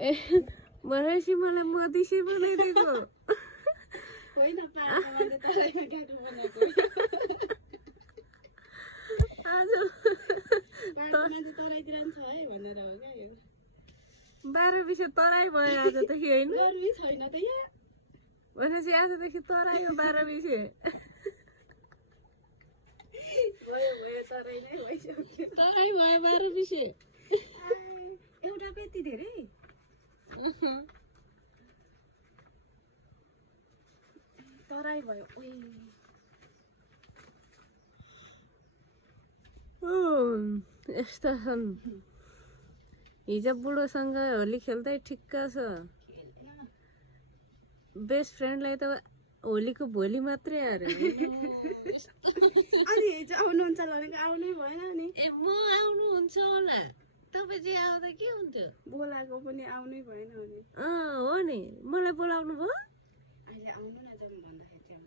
भनेपछि मलाई मधिसे बनाइदिएको होइन पाहाडमा मान्छे तराईमा गएको बनाएको आज पाहाडको मान्छे तराईतिर नि छ है भनेर हो क्या यो 12 तराई भयो आजदेखि होइन गर्मी छैन त यहाँ भनेपछि आजदेखि तराई हो 12 भयो तराई नै भइसक्यो तराई भयो 12 एउटा पेती धेरै तराई भयो ओइ यस्ता छन् हिजो बुढोसँग होली खेल्दै ठिक्क छ बेस्ट फ्रेन्डलाई त होलीको भोलि मात्रै आएर अनि हिजो आउनुहुन्छ भनेको आउनै भएन नि ए म आउनु हुन्छ होला तपाईँ चाहिँ आउँदा के हुन्थ्यो बोलाएको पनि आउनै भएन अनि हो नि मलाई बोलाउनु भयो अहिले आउनु न जाउँ भन्दाखेरि चाहिँ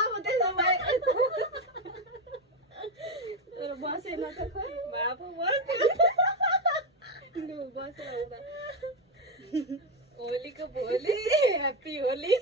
अब त्यसो भए बसेन त खै बाबु बस्यो बसेर आउँदा होलीको भोलि ह्याप्पी होली